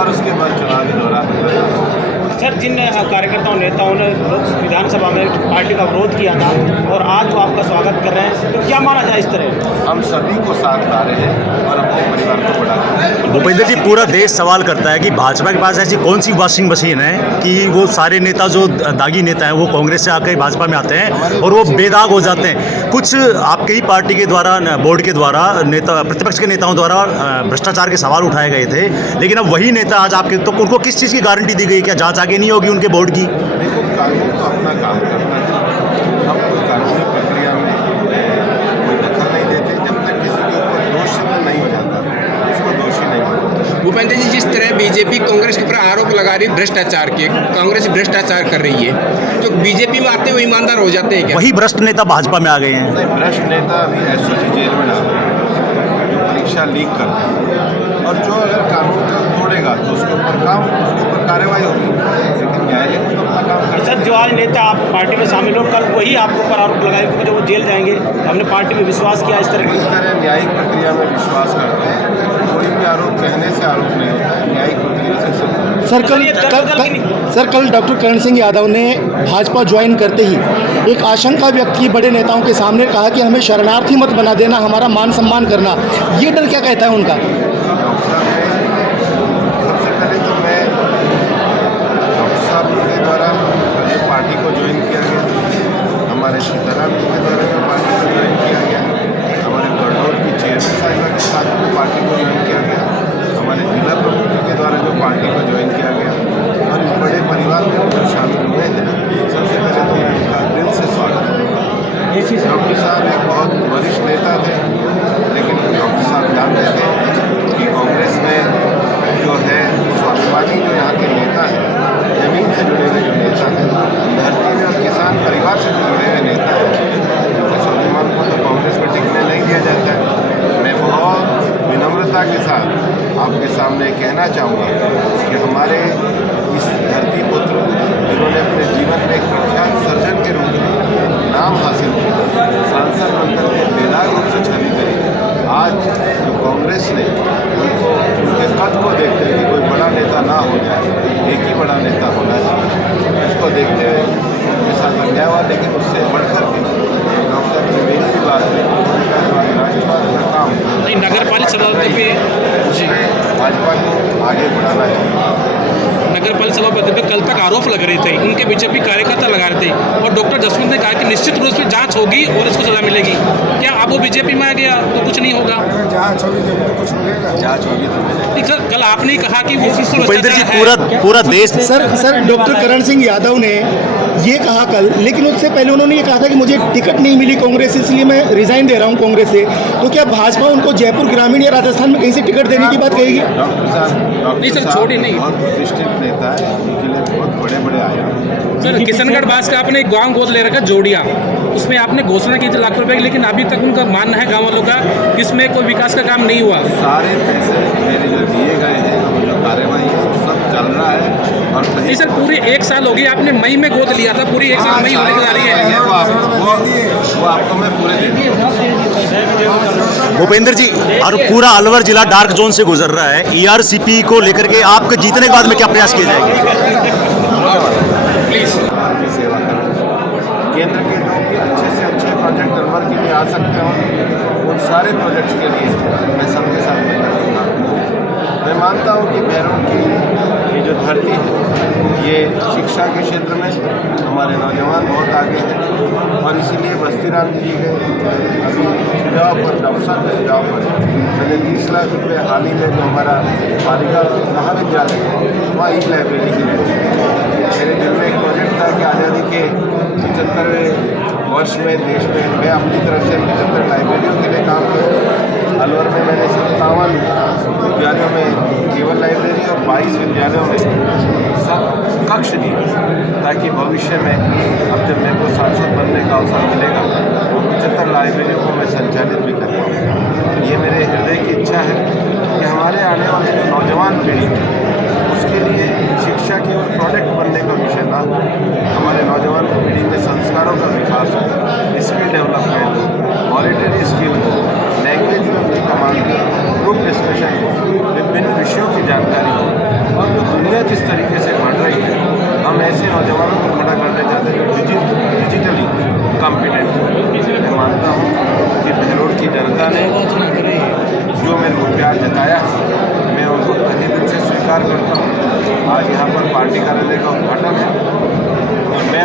और उसके बाद चुनावी दौरान। सर, जिन कार्यकर्ताओं नेताओं ने विधानसभा में पार्टी का विरोध किया था और आज वो आपका स्वागत कर रहे हैं, तो क्या माना जाए इस तरह? हम सभी को साथ ला रहे हैं और अपने परिवार को बढ़ा रहे हैं। भूपेंद्र जी, पूरा देश सवाल करता है कि भाजपा के पास ऐसी कौन सी वॉशिंग मशीन है कि वो सारे नेता जो दागी नेता हैं वो कांग्रेस से आकर भाजपा में आते हैं और वो बेदाग हो जाते हैं। कुछ आपके ही पार्टी के द्वारा, बोर्ड के द्वारा, नेता प्रतिपक्ष के नेताओं द्वारा भ्रष्टाचार के सवाल उठाए गए थे, लेकिन अब वही नेता आज आपके, तो उनको किस चीज़ की गारंटी दी गई? क्या जांच आगे नहीं होगी उनके बोर्ड की? देखो, कानून तो अपना काम करता है। हम कोई कानूनी प्रक्रिया में कोई दखल नहीं देते जब तक किसी के ऊपर दोष सिद्ध नहीं हो जाता, उसको दोषी नहीं मानते। भूपेंद्र जी, जिस तरह बीजेपी कांग्रेस के ऊपर आरोप लगा रही है भ्रष्टाचार के, कांग्रेस भ्रष्टाचार कर रही है, तो बीजेपी में आते हुए ईमानदार हो जाते हैं क्या? वही भ्रष्ट नेता भाजपा में आ गए हैं। नहीं, भ्रष्ट नेता अभी एसओजी जेल में डाल रहे हैं, जो परीक्षा लीक करते हैं, और जो अगर कानून को तोड़ेगा तो उसके ऊपर कार्रवाई होगी, लेकिन न्यायालय को तो अपना काम करना। सर, जो आज नेता आप पार्टी में शामिल हो, कल वही आपके ऊपर आरोप लगाए क्योंकि जब वो जेल जाएंगे, हमने पार्टी में विश्वास किया, इस तरह इस तरह न्यायिक प्रक्रिया में विश्वास करते हैं। कोई भी आरोप कहने से आरोप नहीं होता है, न्यायिक प्रक्रिया से सब। सर, कल डॉक्टर करण सिंह यादव ने भाजपा ज्वाइन करते ही एक आशंका व्यक्त की बड़े नेताओं के सामने, कहा कि हमें शरणार्थी मत बना देना, हमारा मान सम्मान करना। ये डर क्या कहता है उनका? सबसे पहले तो मैं डॉक्टर साहब के द्वारा जो पार्टी को ज्वाइन किया गया, हमारे सीताराम जी के द्वारा जो पार्टी को ज्वाइन किया गया, हमारे गढ़ोर की चेयरमैन साहिबा के साथ जो पार्टी को ज्वाइन किया गया, हमारे जिला प्रमुख जी के द्वारा जो पार्टी को ज्वाइन किया गया, और इस बड़े परिवार में जो शामिल हुए हैं, सबसे पहले तो मैं उनका दिल से स्वागत करूँगा। डॉक्टर साहब एक बहुत वरिष्ठ नेता थे, लेकिन डॉक्टर साहब जानते थे कि कांग्रेस में जो है स्वाभिमानी जो यहाँ के नेता हैं, जमीन से जुड़े हुए जो नेता हैं, धरती में और किसान परिवार से जो जुड़े हुए नेता हैं, उनके स्वाभिमान को तो कांग्रेस में टिकने नहीं दिया जाता है। मैं बहुत विनम्रता के साथ आपके सामने कहना चाहूँगा कि हमारे इस धरती पुत्र जिन्होंने अपने जीवन में एक प्रख्यात सर्जन के रूप में नाम हासिल किया, सांसद बनकर के बेदाग रूप से छवि करी, आज जो कांग्रेस ने उनको उनके कद को देखते हुए कि कोई बड़ा नेता ना हो जाए, एक ही बड़ा नेता होना चाहिए, उसको देखते हुए उनके साथ अन्याय हुआ। लेकिन उससे बढ़कर के डॉक्टर की मेरी भी बात है, राष्ट्रवाद का काम नहीं, नगर पालिका सभापति पे भाजपा को आगे बढ़ाना चाहिए। नगर पालिका सभापति पे कल तक आरोप लग रहे थे, उनके बीजेपी कार्यकर्ता लगा रहे थे, और डॉक्टर जसवंत ने कहा कि निश्चित रूप से जांच होगी और इसको सजा मिलेगी। क्या अब वो बीजेपी में आ गया तो कुछ नहीं होगा? जांच होगी तो कुछ मिलेगा, जांच होगी तो मिलेगा। सर, कल आपने कहा कि वो भूपेंद्र जी, पूरा देश। सर, डॉक्टर करण सिंह यादव ने ये कहा कल, लेकिन उससे पहले उन्होंने ये कहा था कि मुझे टिकट नहीं मिली कांग्रेस से, इसलिए मैं रिजाइन दे रहा हूँ कांग्रेस से। तो क्या भाजपा उनको जयपुर ग्रामीण या राजस्थान में कहीं से टिकट देने की बात कहेगी? नहीं सर, छोड़ी नहीं, बहुत प्रतिष्ठित नेता है, उनके लिए बहुत बड़े आयाम। सर, किशनगढ़ बास का आपने एक गाँव गोद ले रखा जोड़िया, उसमें आपने घोषणा की थी लाख रुपए की, लेकिन अभी तक उनका मानना है गाँव वालों का कि इसमें कोई विकास का काम नहीं हुआ। सारे पैसे मेरे जो दिए गए हैं, जो कार्यवाही है सब चल रहा है। और नहीं सर, पूरे 1 साल हो गई, आपने मई में गोद लिया था, पूरी 1 साल मई होने जा रही है। वो आपको मैं पूरे दे दूँगा। भूपेंद्र जी, और पूरा अलवर जिला डार्क जोन से गुजर रहा है, ERCP को लेकर के आपके जीतने के बाद में क्या प्रयास किए जाएंगे? प्लीज की सेवा करें। केंद्र के जो भी अच्छे से अच्छे प्रोजेक्ट अलवर के लिए आ सकते हो, उन सारे प्रोजेक्ट्स के लिए मैं सबके साथ मैं मानता हूँ कि भैरव की ये जो धरती है, ये शिक्षा के क्षेत्र में हमारे नौजवान बहुत आगे हैं, और इसीलिए बस्ती राम जी के अभी सुझाव पर, डॉक्टर साहब के सुझाव पर मैंने 30 लाख रुपये हाल ही में जो हमारा बालिका महाविद्यालय है, वहाँ एक लाइब्रेरी की मेरे दिल में एक प्रोजेक्ट था कि आज़ादी के 75वें वर्ष में देश में मैं अपनी तरफ से 75 लाइब्रेरियों के लिए काम करूँ। अलवर में मैंने 57 विद्यालयों में केवल लाइब्रेरी और 22 विद्यालयों में सब कक्ष दिए, ताकि भविष्य में अब जब मेरे को सांसद बनने का अवसर मिलेगा तो 75 लाइब्रेरियों को मैं संचालित भी कर पाऊँगा। ये मेरे हृदय की इच्छा है कि हमारे आने वाले जो नौजवान पीढ़ी है उसके लिए शिक्षा केवल प्रोडक्ट बनने का विषय ना हो, हमारे नौजवान पीढ़ी में संस्कारों का विकास हो, स्किल डेवलपमेंट हो, ऑडिटरी स्किल हो, लैंग्वेज में उनकी कमांड हो, ग्रुप डिस्कशन हो, विभिन्न विषयों की जानकारी हो, हम ऐसे नौजवानों को खड़ा करने चाहते हैं जो डिजिटली कॉम्पिटेंट। मैं मानता हूँ कि बहरोड की जनता ने जो मेरे को प्यार जताया, मैं उनको तहे दिल से स्वीकार करता हूँ। आज यहाँ पर पार्टी कार्यालय का उद्घाटन है और मैं